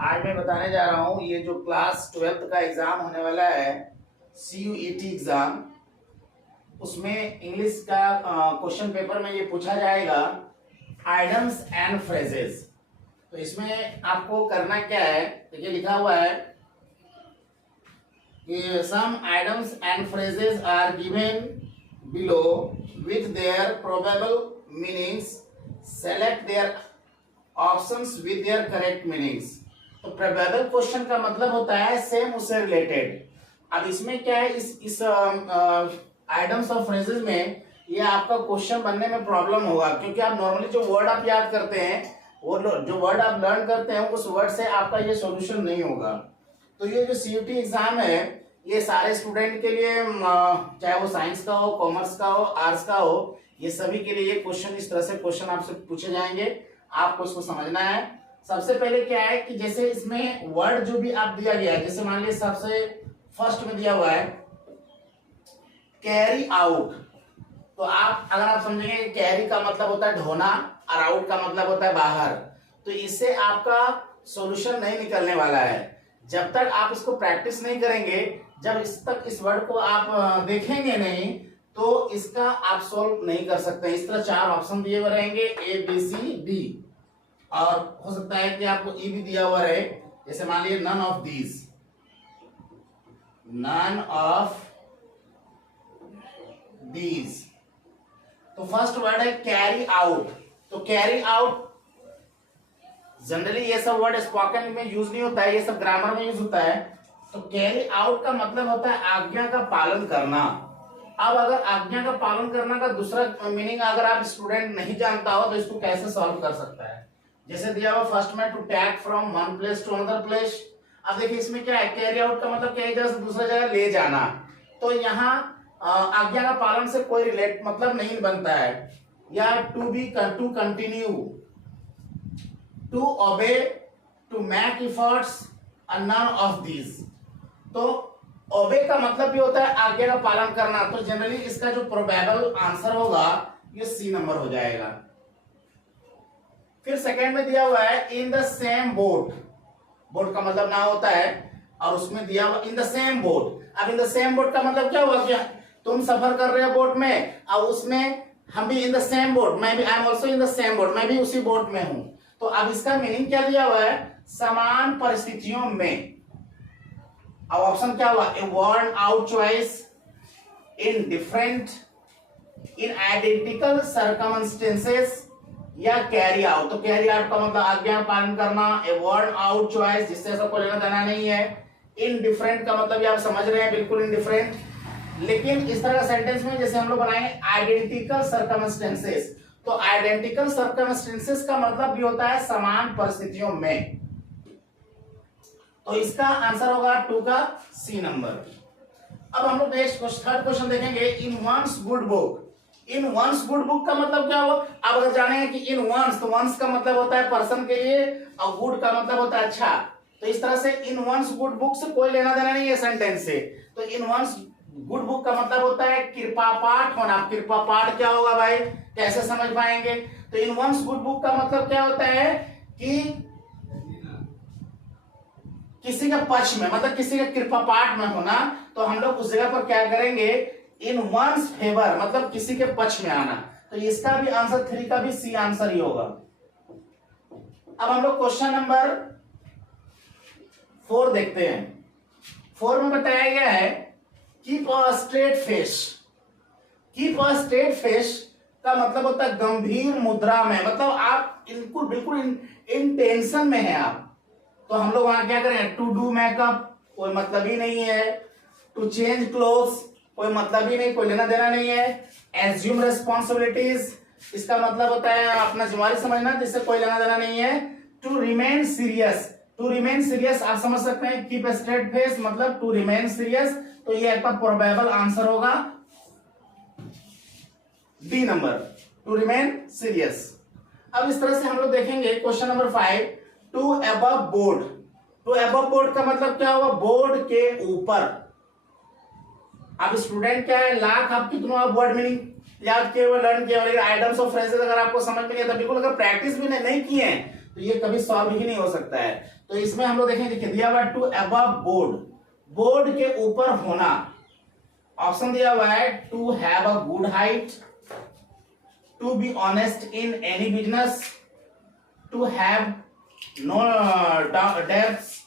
आज मैं बताने जा रहा हूँ ये जो क्लास 12th का एग्जाम होने वाला है CUET एग्जाम, उसमें इंग्लिश का क्वेश्चन पेपर में ये पूछा जाएगा आइडम्स एंड फ्रेजेस। तो इसमें आपको करना क्या है, देखिए लिखा हुआ है कि some idioms and phrases are given below with their probable meanings, select their options with their correct meanings. तो प्रोबेबल क्वेश्चन का मतलब होता है सेम उससे रिलेटेड। अब इसमें क्या है, इस आइटम्स और फ्रेजेस में ये आपका क्वेश्चन बनने में प्रॉब्लम होगा, क्योंकि आप नॉर्मली जो वर्ड आप याद करते हैं, वो जो वर्ड आप लर्न करते हैं, उस वर्ड से आपका ये सॉल्यूशन नहीं होगा। तो ये जो CUET एग्जाम है, ये सारे स्टूडेंट के लिए, चाहे वो साइंस का हो, कॉमर्स का हो, आर्ट्स का हो, ये सभी के लिए ये क्वेश्चन, इस तरह से क्वेश्चन आपसे पूछे जाएंगे। आपको इसको समझना है। सबसे पहले क्या है कि जैसे इसमें वर्ड जो भी आप दिया गया है, जैसे मान लीजिए सबसे फर्स्ट में दिया हुआ है कैरी आउट। तो आप अगर आप समझेंगे कैरी का मतलब होता है ढोना और आउट का मतलब होता है बाहर, तो इससे आपका सॉल्यूशन नहीं निकलने वाला है जब तक आप इसको प्रैक्टिस नहीं करेंगे। जब इस वर्ड को आप देखेंगे नहीं तो इसका आप सॉल्व नहीं कर सकते। इस तरह 4 ऑप्शन दिए हुए रहेंगे, ABCD, और हो सकता है कि आपको E भी दिया हुआ रहे, जैसे मान लीजिए none of these, none of these. तो फर्स्ट वर्ड है कैरी आउट। तो कैरी आउट जनरली ये सब वर्ड स्पोकन में यूज नहीं होता है, ये सब ग्रामर में यूज होता है। तो कैरी आउट का मतलब होता है आज्ञा का पालन करना। अब अगर आज्ञा का पालन करना का दूसरा मीनिंग अगर आप स्टूडेंट नहीं जानता हो तो इसको कैसे सॉल्व कर सकता है। जैसे दिया हुआ फर्स्ट में to tag from one place to another place. अब देखिए इसमें क्या है, कैरी आउट का मतलब क्या है, जगह से दूसरी जगह ले जाना। तो यहाँ आज्ञा का पालन से कोई रिलेट मतलब नहीं बनता है। या to be, to continue, to obey, to make efforts, none of these. तो ओबे का मतलब भी होता है आज्ञा का पालन करना। तो जनरली इसका जो प्रोबेबल आंसर होगा ये C नंबर हो जाएगा। फिर सेकंड में दिया हुआ है in the same boat. Boat का मतलब ना होता है, और उसमें दिया हुआ इन द सेम बोट। अब इन द सेम बोट का मतलब क्या हुआ, क्या तुम सफर कर रहे हो बोट में, और उसमें हम भी इन द सेम बोट, मैं भी, I am also in the same boat, मैं भी उसी बोट में हूं। तो अब इसका मीनिंग क्या दिया हुआ है, समान परिस्थितियों में। अब ऑप्शन क्या हुआ, a worn out choice, in different, in identical circumstances, या कैरी आउट। तो कैरी आउट का मतलब आज्ञा पालन करना, ए वर्न आउट चॉइस जिससे सबको लेना देना नहीं है, इन डिफरेंट का मतलब ये आप समझ रहे हैं, बिल्कुल इन डिफरेंट। लेकिन इस तरह का सेंटेंस में जैसे हम लोग बनाएंगे आइडेंटिकल सर्कमस्टेंसेस, तो आइडेंटिकल सर्कमस्टेंसेस का मतलब भी होता है समान परिस्थितियों में। तो इसका आंसर होगा 2 का C नंबर। अब हम लोग नेक्स्ट थर्ड क्वेश्चन देखेंगे, इन वंस गुड बुक। इन वंस गुड बुक का मतलब क्या हुआ। अब अगर जानेंगे कि इन वंस, तो वंस का मतलब होता है पर्सन के लिए, और गुड का मतलब होता है अच्छा। तो इस तरह से इन वंस गुड बुक से कोई लेना देना नहीं है सेंटेंस से। तो इन वंस गुड बुक का मतलब होता है कृपा पाठ होना। कृपा पाठ क्या होगा भाई, कैसे समझ पाएंगे। तो इन वंस गुड बुक का मतलब क्या होता है कि किसी का पक्ष में, मतलब किसी का कृपा पाठ में होना। तो हम लोग उस जगह पर क्या करेंगे, इन वंस फेवर, मतलब किसी के पक्ष में आना। तो इसका भी आंसर 3 का भी C आंसर ही होगा। अब हम लोग क्वेश्चन नंबर 4 देखते हैं। 4 में बताया गया है keep a straight face. Keep a straight face का मतलब होता है गंभीर मुद्रा में, मतलब आप इनको बिल्कुल इन टेंशन में है आप। तो हम लोग वहां क्या करें, टू डू मेकअप कोई मतलब ही नहीं है, टू चेंज क्लोथ्स कोई मतलब ही नहीं, कोई लेना देना नहीं है। एज्यूम रेस्पॉन्सिबिलिटीज, इसका मतलब होता है अपना जिम्मेदारी समझना, जिससे कोई लेना देना नहीं है। To remain serious, to remain serious आप समझ सकते हैं, कीप अ स्ट्रेट फेस मतलब टू रिमेन सीरियस। तो ये आपका प्रोबेबल आंसर होगा D number, to remain serious. अब इस तरह से हम लोग देखेंगे question number 5, to above board. To above board का मतलब क्या होगा, बोर्ड के ऊपर। अब स्टूडेंट क्या है, लाख आप कितना वर्ड मीनिंग याद किए हुए, लर्न किए हुए, आइटम्स ऑफ फ्रेजेस अगर आपको समझ में नहीं आता, बिल्कुल अगर प्रैक्टिस भी नहीं किए हैं तो ये कभी सॉल्व ही नहीं हो सकता है। तो इसमें हम लोग देखें, देखिए दिया हुआ टू अबव बोर्ड, बोर्ड के ऊपर होना। ऑप्शन दिया हुआ है to have a good height, to be honest in any business, to have no debts,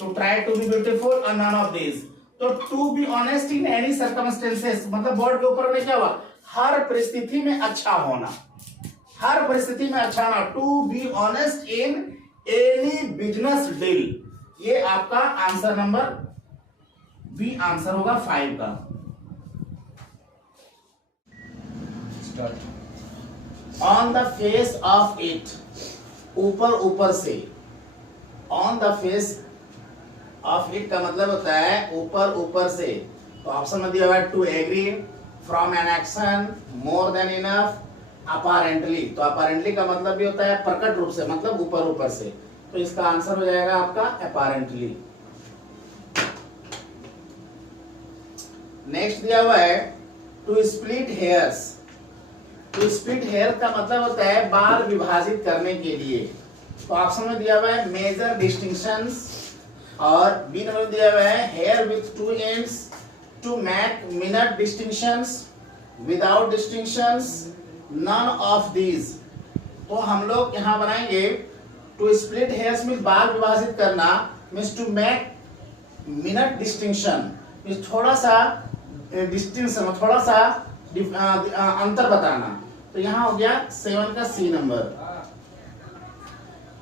to try to be beautiful और नन ऑफ दिस। तो to be honest in any circumstances मतलब board के ऊपर में क्या हुआ, हर परिस्थिति में अच्छा होना, हर परिस्थिति में अच्छा होना, to be honest in any business deal. ये आपका आंसर नंबर बी आंसर होगा 5 का। On the face of it, ऊपर ऊपर से, on the face of it का मतलब होता है ऊपर ऊपर से। तो ऑप्शन में दिया हुआ है to agree, from an action, more than enough, apparently. तो अपारेंटली का मतलब भी होता है प्रकट रूप से, मतलब ऊपर ऊपर से। तो इसका आंसर हो जाएगा आपका अपारेंटली। नेक्स्ट दिया हुआ है to split hairs. To split hair का मतलब होता है बाल विभाजित करने के लिए। तो ऑप्शन में दिया हुआ है मेजर डिस्टिंक्शंस, और बी नंबर दिया हुआ है hair with two ends, to make minute distinctions, without distinctions, none of these. तो हम लोग यहां बनाएंगे टू स्प्लिट हेयर्स मीन बाल विभाजित करना, means to make minute distinction means थोड़ा सा डिस्टिंक्शन, थोड़ा सा अंतर बताना। तो यहां हो गया 7 का सी नंबर।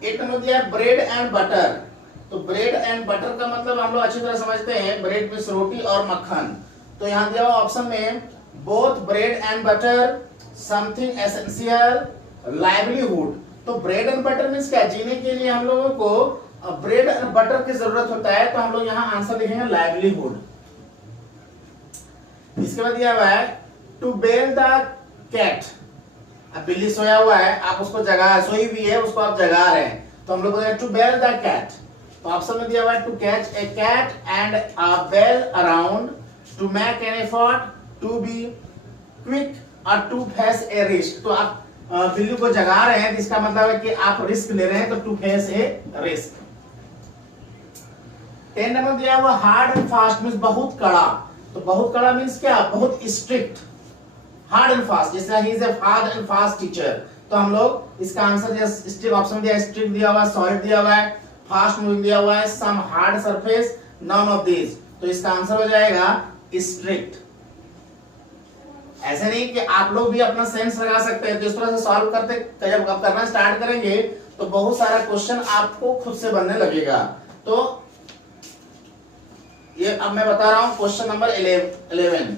8 नंबर दिया ब्रेड एंड बटर। तो ब्रेड एंड बटर का मतलब हम लोग अच्छी तरह समझते हैं, ब्रेड मीन्स रोटी और मक्खन। तो यहां दिया हुआ ऑप्शन में both bread and butter, something essential, livelihood. तो ब्रेड एंड बटर मीन्स क्या, जीने के लिए हम लोगों को ब्रेड एंड बटर की जरूरत होता है। तो हम लोग यहाँ आंसर लिखेंगे लाइवलीहुड। इसके बाद दिया हुआ है टू बेल द कैट। अब बिल्ली सोया हुआ है, आप उसको जगा, सोई हुई है, उसको आप जगा रहे हैं, तो हम लोग बोलेंगे टू बेल द कैट। तो ऑप्शन में दिया हुआ है to catch a cat and a bell around, to make an effort, to be quick और टू फेस ए रिस्क। तो आप बिल्ली को जगा रहे हैं, इसका मतलब है कि आप रिस्क ले रहे हैं, तो to face a risk. 10 number दिया हुआ हार्ड एंड फास्ट मीन्स बहुत कड़ा। तो बहुत कड़ा मीन्स क्या, बहुत स्ट्रिक्ट, हार्ड एंड फास्ट। जैसे ही is a hard and fast teacher, तो हम लोग इसका आंसर स्ट्रिक्ट, ऑप्शन दिया स्ट्रिक्ट दिया हुआ है, सॉलिड दिया हुआ है, फास्ट मूविंग दिया हुआ है, some hard surface, none of this. तो इसका आंसर हो जाएगा स्ट्रिक्ट। ऐसे नहीं कि आप लोग भी अपना सेंस लगा सकते हैं, जिस तरह से सॉल्व करते, जब आप करना स्टार्ट करेंगे तो बहुत सारा क्वेश्चन आपको खुद से बनने लगेगा। तो ये अब मैं बता रहा हूं question number 11।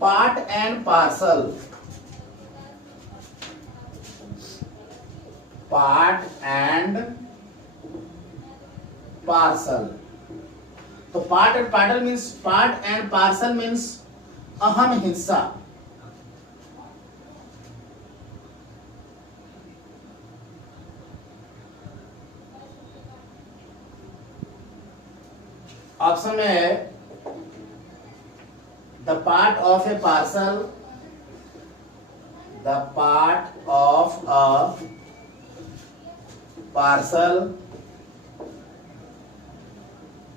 Part and parcel. Part and parcel. तो part and parcel means, part and parcel means अहम हिस्सा। ऑप्शन में है the part of a parcel, the part of a parcel,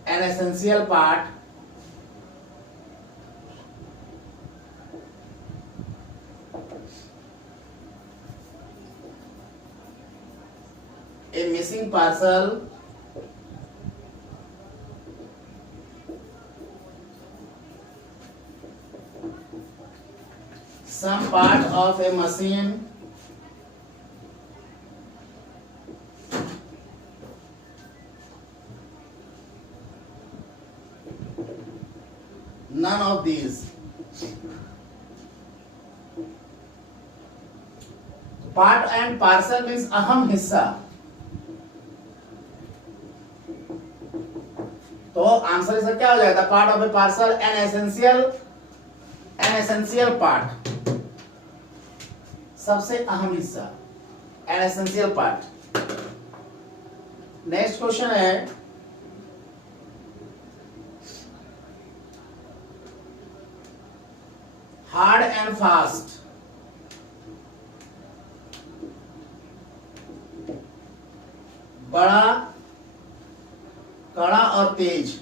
an essential part, a missing parcel, some part of a machine, none of these। Part and parcel means अहम हिस्सा, तो answer इसका क्या हो जाएगा? Part of A parcel an essential part, सबसे अहम हिस्सा, an essential part. Next question है हार्ड एंड फास्ट, बड़ा, कड़ा और तेज।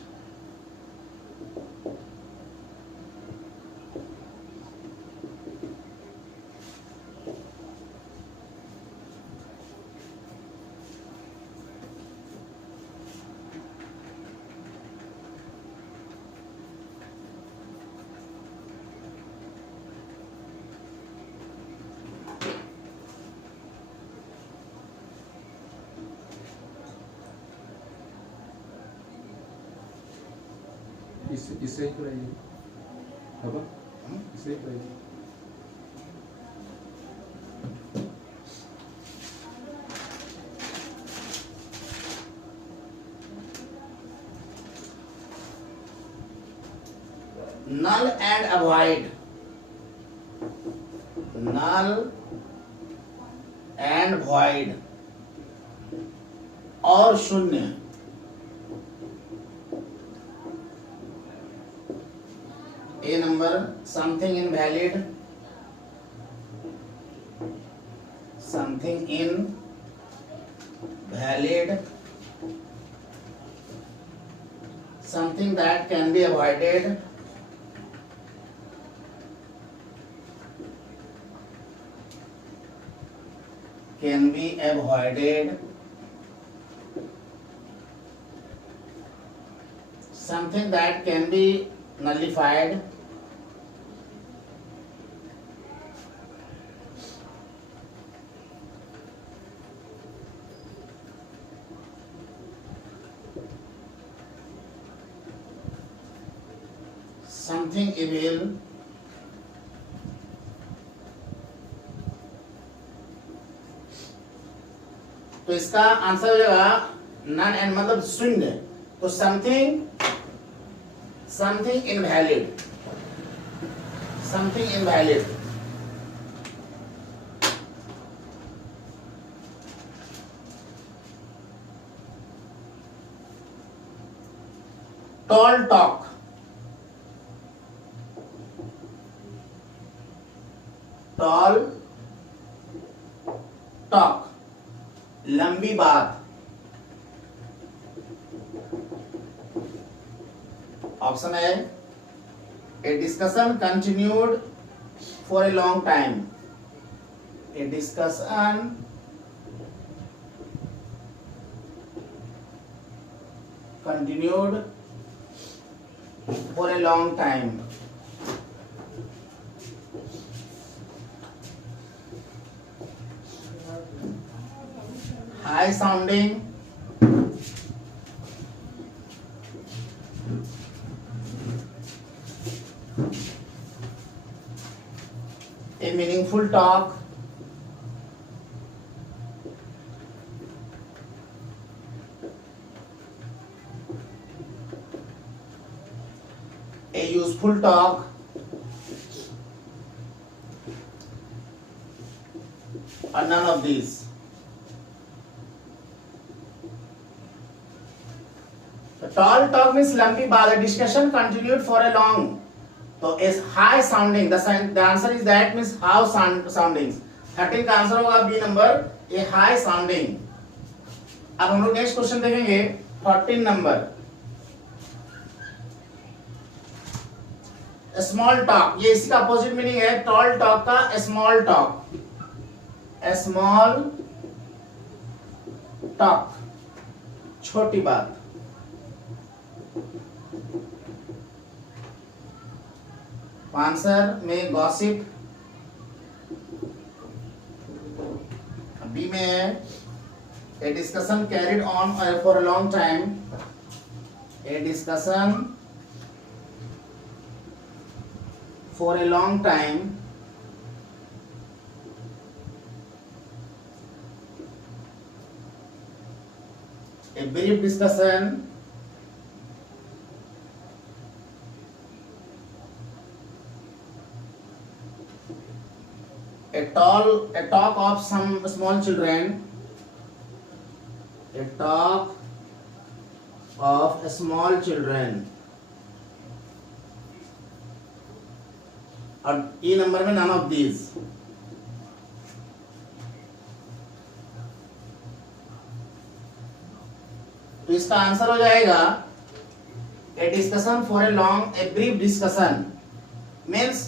इससे ही कराइए, इससे ही कराइए। Null and avoid, null and void और शून्य। A number something invalid, something invalid, something that can be avoided, something that can be nullified, something evil, तो इसका आंसर हो जाएगा नन एंड मतलब शून्य, तो something invalid, something invalid. Tall talk, tall talk, लंबी बात। ऑप्शन है a discussion continued for a long time, a discussion continued for a long time, high sounding, a meaningful talk, a useful talk, or none of these. The tall talk means lumpy bar. The discussion continued for a long. So is high sounding. The answer is that means how soundings. 13 का answer होगा B number, ए high sounding. अब हम लोग next question देखेंगे 14 number. Small talk, ये इसका opposite meaning है tall talk का स्मॉल टॉक, स्मॉल टॉक छोटी बात। आंसर में गॉसिप, बी में है a discussion carried on for a long time, a discussion for a long time, A brief discussion a talk of some small children, a talk of small children, और E number में none of these. तो इसका answer हो जाएगा a discussion for a long a brief discussion means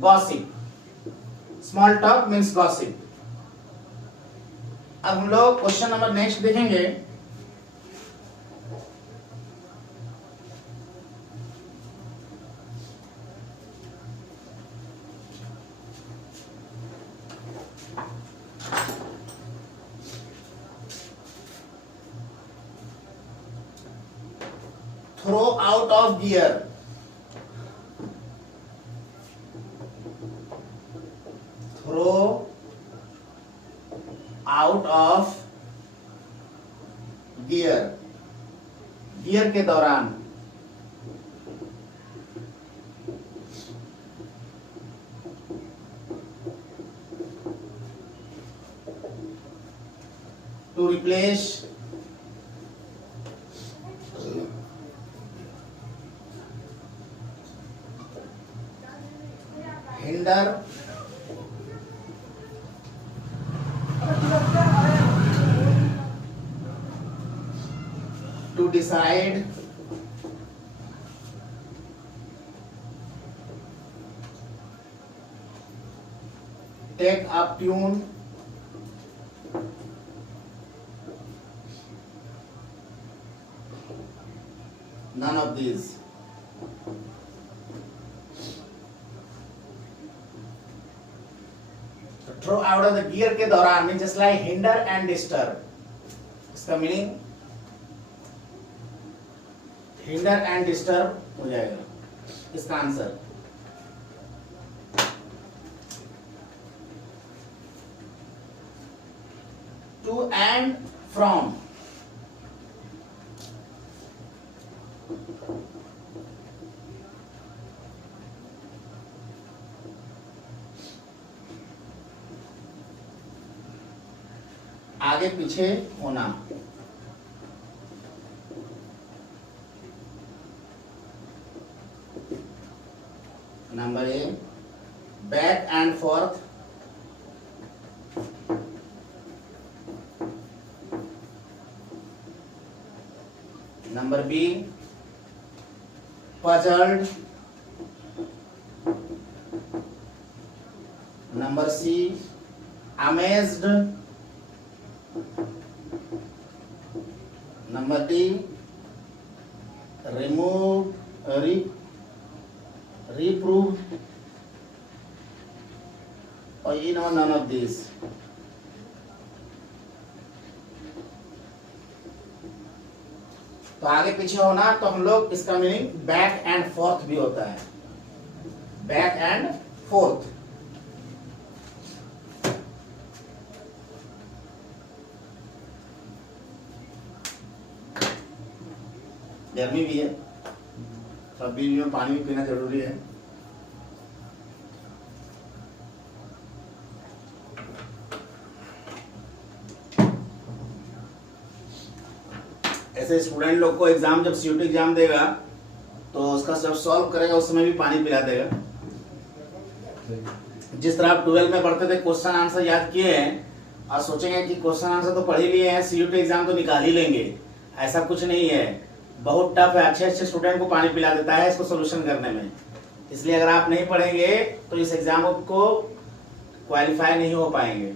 gossip. Small talk means gossip. अब हम लोग question number next देखेंगे. Throw out of gear. Throw out of gear. Gear के दौरान. To replace hinder to decide take up tune none of these. Throw out of the gear के दौरान mean just like hinder and disturb. इसका meaning hinder and disturb हो जाएगा इसका answer. To and from. आगे पीछे होना. Number A back and forth. Number B puzzled. Number C amazed. Number D remove reprove और ये none of these. तो आगे पीछे होना तो हम लोग इसका मीनिंग बैक एंड फोर्थ भी होता है. Back and fourth. गर्मी भी है तो बीच में पानी भी पीना जरूरी है. ऐसे स्टूडेंट लोग को एग्जाम जब सीयूटी एग्जाम देगा तो उसका जब सॉल्व करेगा उस समय भी पानी पिला देगा. जिस तरह आप 12 में पढ़ते थे क्वेश्चन आंसर याद किए हैं और सोचेंगे कि क्वेश्चन आंसर तो पढ़ ही लिए हैं सीयूटी एग्जाम तो निकाल ही लेंगे. ऐसा कुछ नहीं है. बहुत टफ है. अच्छे अच्छे स्टूडेंट को पानी पिला देता है इसको सोल्यूशन करने में. इसलिए अगर आप नहीं पढ़ेंगे तो इस एग्जाम को क्वालिफाई नहीं हो पाएंगे.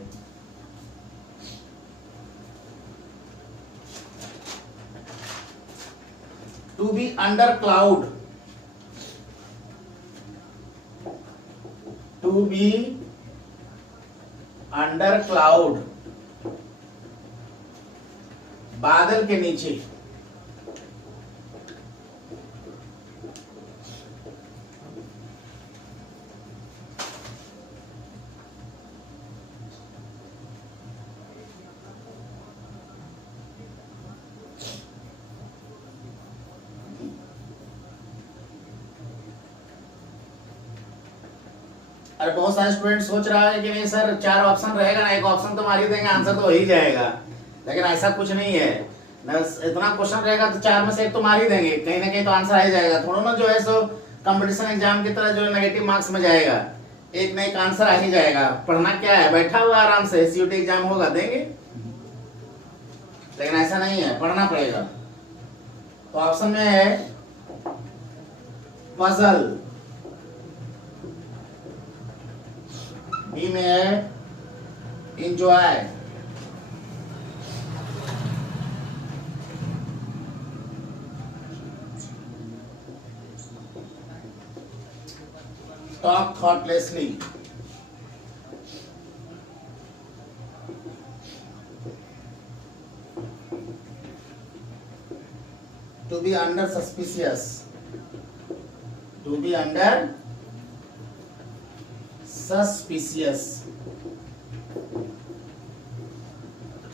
To be under cloud. To be under cloud. बादल के नीचे. अरे बहुत सारे स्टूडेंट सोच रहा है कि नहीं सर 4 ऑप्शन रहेगा ना, एक ऑप्शन तो मार ही देंगे, आंसर तो हो ही जाएगा। लेकिन ऐसा कुछ नहीं है ना, इतना क्वेश्चन रहेगा तो 4 में से एक तो मार ही देंगे, कहीं ना कहीं तो आंसर आ ही जाएगा। थोड़ा ना जो है सो कंपटीशन एग्जाम की तरह जो नेगेटिव मार्क्स में जाएगा, एक ना एक आंसर आ ही जाएगा। पढ़ना क्या है, बैठा हुआ आराम से सीयूटी एग्जाम होगा देंगे, लेकिन ऐसा नहीं है, पढ़ना पड़ेगा। तो ऑप्शन में है पजल, बी में है enjoy, talk thoughtlessly, to be under suspicious, to be under suspicious,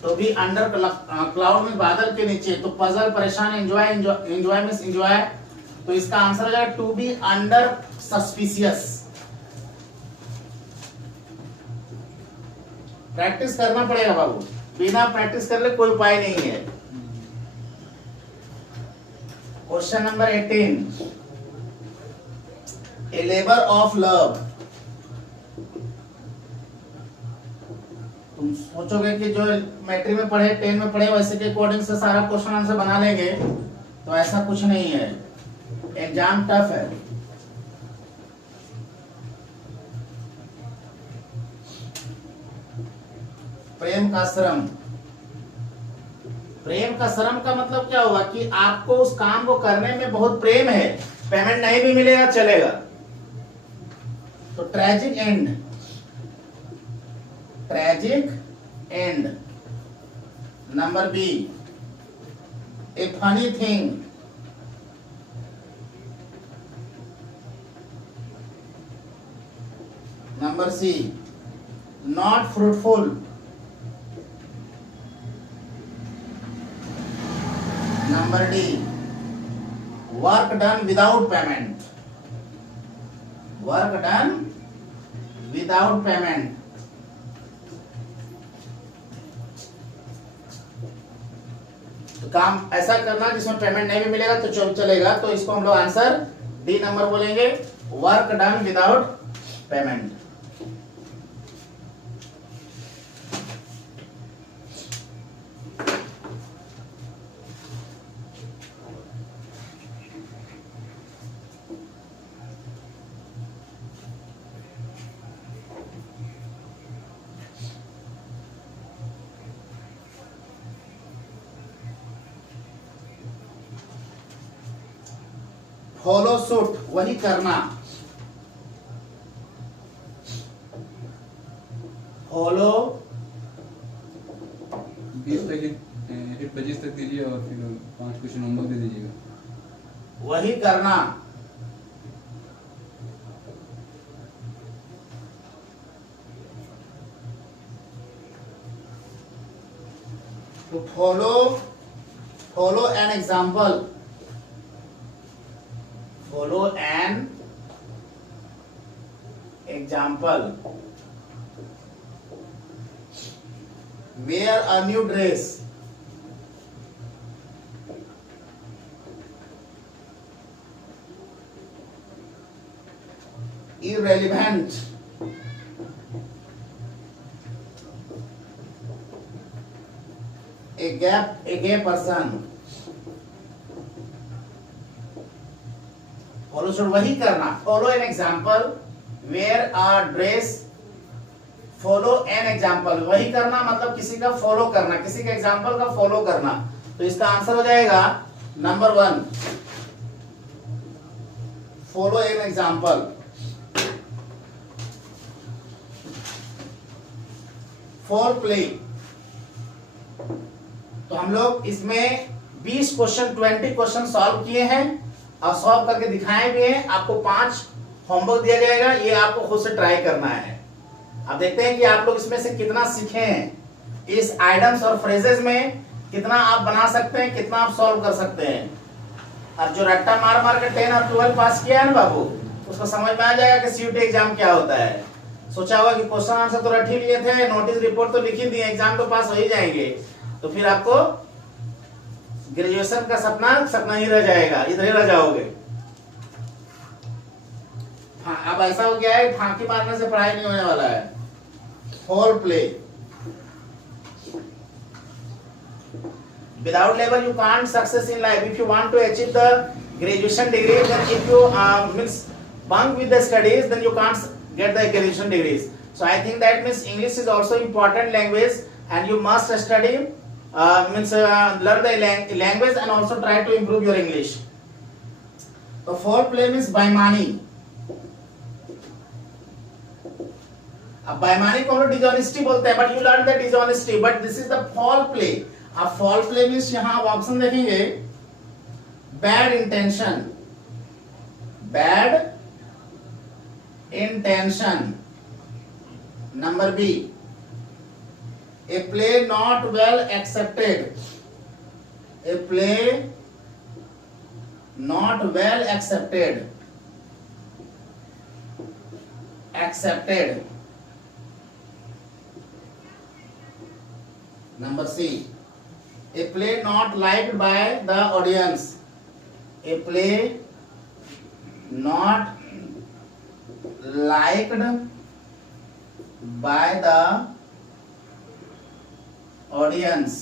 तो भी अंडर क्लाउड में बादल के नीचे, तो पजल परेशान, एंजॉय एंजॉय मींस एंजॉय, तो इसका आंसर हो जाएगा to be under suspicious. Practice करना पड़ेगा बाबू, बिना प्रैक्टिस कर ले कोई उपाय नहीं है। Question number 18, a labour of love. तुम सोचोगे कि जो मैट्रिक में पढ़े 10 में पढ़े वैसे के अकॉर्डिंग से सारा क्वेश्चन आंसर बना लेंगे, तो ऐसा कुछ नहीं है, एग्जाम टफ है। प्रेम का श्रम, प्रेम का श्रम का मतलब क्या हुआ कि आपको उस काम को करने में बहुत प्रेम है, पेमेंट नहीं भी मिलेगा चलेगा। तो tragic end, tragic end. Number B, a funny thing, number C, not fruitful, number D, work done without payment, work done without payment. तो काम ऐसा करना जिसमें पेमेंट नहीं भी मिलेगा तो चलेगा, तो इसको हम लोग आंसर डी नंबर बोलेंगे, work done without payment. Follow suit, वही करना, फॉलो 20 तक 25 तक दीजिए और फिर 5 क्वेश्चन होमवर्क दे दीजिएगा। वही करना, to follow an example, follow an example, wear a new dress, irrelevant, a gay person, follow should वही करना, follow an example, wear a dress, follow an example, वही करना मतलब किसी का फॉलो करना, किसी के एग्जाम्पल का फॉलो करना। तो इसका आंसर हो जाएगा number 1, follow an example. For play, तो हम लोग इसमें 20 क्वेश्चन 20 क्वेश्चन सॉल्व किए हैं और सॉल्व करके दिखाए भी हैं। आपको 5 होमवर्क दिया जाएगा, ये आपको खुद से ट्राई करना है। अब देखते हैं कि आप लोग इसमें से कितना सीखे हैं, इस आइटम्स और फ्रेजेस में कितना आप बना सकते हैं, कितना आप सॉल्व कर सकते हैं। अब जो रट्टा मार मार के 10 और 12 पास किया है ना बाबू, उसको समझ में आ जाएगा कि सीयूटी एग्जाम क्या होता है। सोचा होगा कि क्वेश्चन आंसर तो रट ही लिए थे, नोटिस रिपोर्ट तो लिख ही दिए, एग्जाम तो पास हो ही जाएंगे, तो फिर आपको ग्रेजुएशन का सपना सपना ही रह जाएगा, इधर ही रह जाओगे। हाँ, अब ऐसा हो गया है, फांकी मारने से पढ़ाई नहीं होने वाला है। फोल play, without labor you can't success in life. If you want to achieve the graduation degree, then if you means bunk with the studies, then you can't get the graduation degrees. So I think that means English is also important language, and you must study learn the language and also try to improve your English. So foul play means बेईमानी। अब बेईमानी को हम लोग dishonesty बोलते हैं, but you learn the dishonesty, but this is the foul play. अब foul play means यहां आप ऑप्शन देखेंगे, bad intention, bad intention. Number B, a play not well accepted, a play not well accepted, accepted. Number C, a play not liked by the audience, a play not liked by the audience,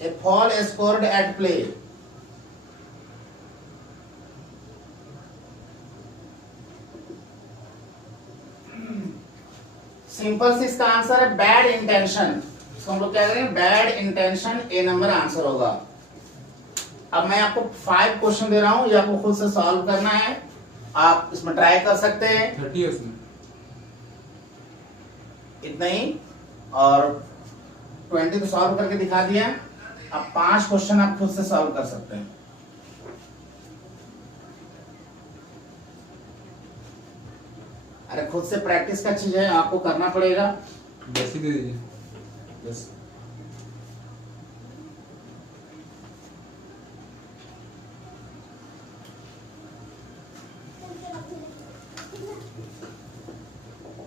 a foul scored at play, simple से इसका answer है bad intention. इसको हम लोग क्या करेंगे, bad intention, ए number answer होगा। अब मैं आपको 5 क्वेश्चन दे रहा हूं, ये आपको खुद से सॉल्व करना है, आप इसमें ट्राई कर सकते हैं। 30 है उसमें, इतना ही, और 20 तो सॉल्व करके दिखा दिया। अब 5 क्वेश्चन आप खुद से सॉल्व कर सकते हैं। अरे खुद से प्रैक्टिस का चीज है, आपको करना पड़ेगा। जैसी दे दीजिए। Yes.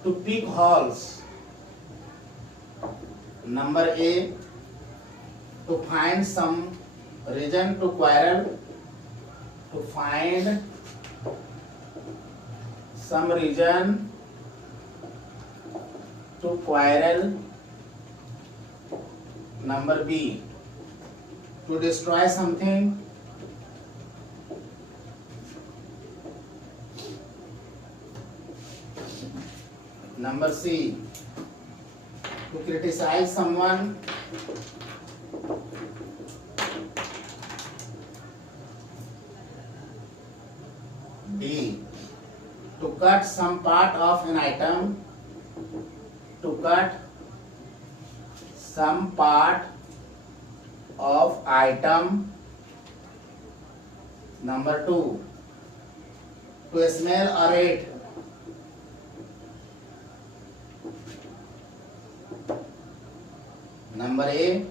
To pick holes. Number A, to find some reason to quarrel, to find some reason to quarrel. Number B, to destroy something. Number C, to criticize someone. D, to cut some part of an item, to cut some part of item. Number 2, to smell or eat. Number A,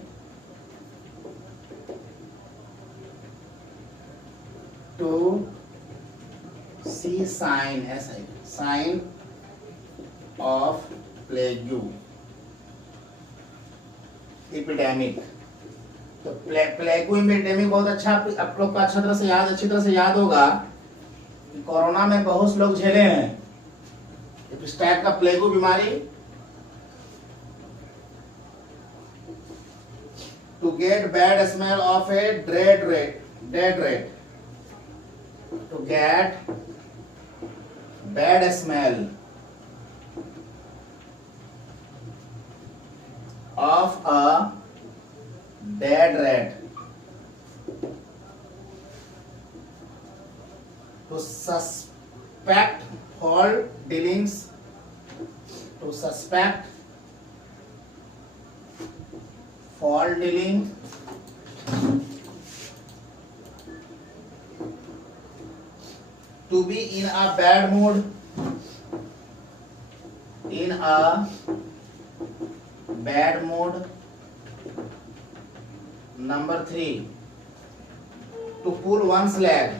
to see sign of plague, epidemic। तो प्लेगू epidemic बहुत अच्छा, आप लोग को अच्छी तरह से याद होगा कि कोरोना में बहुत लोग झेले हैं इस टाइप का प्लेगू बीमारी। To get bad smell of a dead rat, to get bad smell of a dead rat, to suspect foul dealings, to suspect foul dealing, to be in a bad mood, in a bad mood. Number 3, to pull one's leg,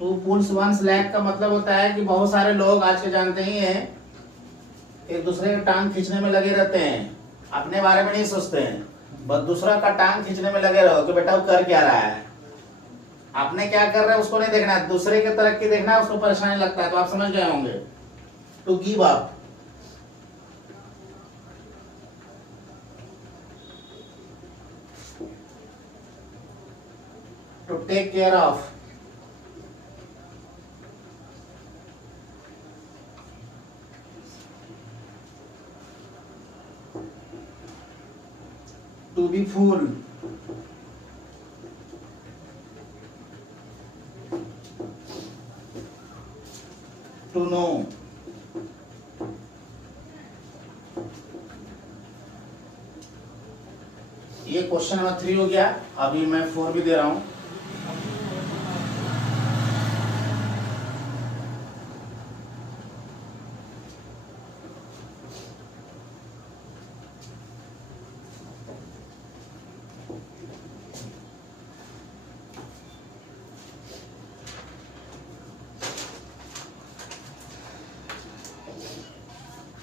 to pulls one's leg का मतलब होता है कि बहुत सारे लोग आज के जानते ही हैं, एक दूसरे का टांग खींचने में लगे रहते हैं, अपने बारे में नहीं सोचते हैं, बस दूसरा का टांग खींचने में लगे रहो कि बेटा वो कर क्या रहा है, आपने क्या कर रहे हैं उसको नहीं देखना है, दूसरे की तरक्की देखना है, उसको परेशानी लगता है। तो आप समझ गए होंगे, to give up, to take care of, to be full, to know, ये क्वेश्चन नंबर 3 हो गया। अभी मैं 4 भी दे रहा हूं।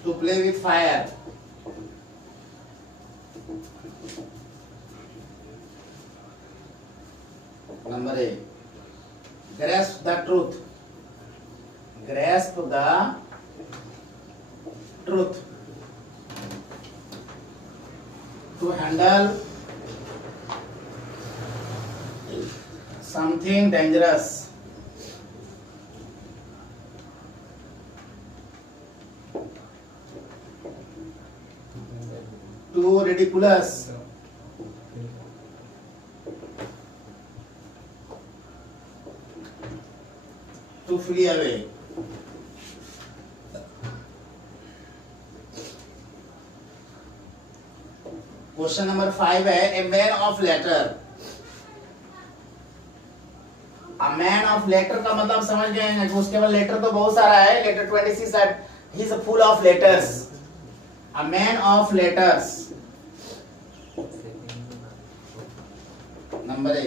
To play with fire, number A, grasp the truth, grasp the truth, to handle something dangerous, too ridiculous, to flee away. Question number 5 है, a man of letter. A man of letter का मतलब समझ गए हैं कि उसके पास letter तो बहुत सारा है, लेटर 26 है, he is full of letters. A man of letters. Number A,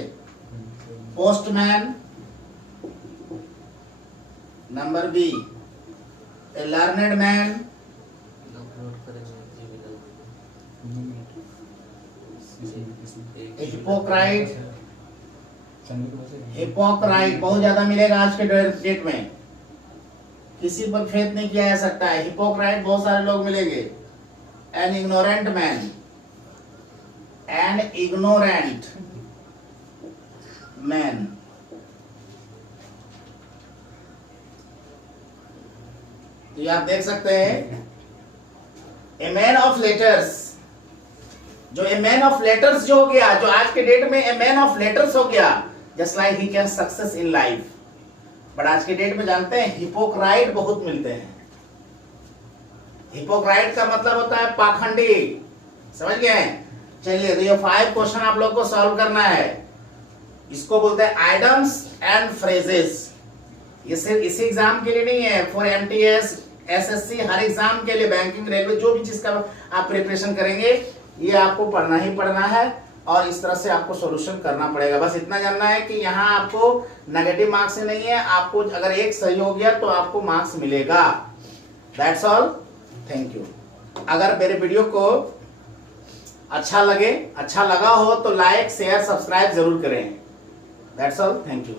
postman. Number B, a learned man. A hypocrite. Hypocrite बहुत ज्यादा मिलेगा आज के डेट में, किसी पर फेथ नहीं किया जा सकता है। हिपोक्राइट बहुत सारे लोग मिलेंगे। An ignorant man, an ignorant man, ये आप देख सकते हैं। ए मैन ऑफ लेटर्स, जो ए मैन ऑफ लेटर्स जो हो गया, जो आज के डेट में ए मैन ऑफ लेटर्स हो गया, just like he can success in life. But आज के डेट में जानते हैं हिपोक्राइट बहुत मिलते हैं। हिपोक्राइट का मतलब होता है पाखंडी, समझ गए? चलिए, तो ये 5 क्वेश्चन आप लोग को सॉल्व करना है। इसको बोलते हैं आइडम्स एंड फ्रेजेस। ये सिर्फ इसी एग्जाम के लिए नहीं है, for MTS, SSC, her exam के लिए, बैंकिंग, रेलवे, जो भी चीज का आप प्रिपरेशन करेंगे, ये आपको पढ़ना ही पढ़ना है और इस तरह से आपको सॉल्यूशन करना पड़ेगा। बस इतना जानना है कि यहाँ आपको नेगेटिव मार्क्स नहीं है, आपको अगर एक सही हो गया तो आपको मार्क्स मिलेगा। That's all, thank you. अगर मेरे वीडियो को अच्छा लगा हो तो लाइक, शेयर, सब्सक्राइब जरूर करें। That's all, thank you.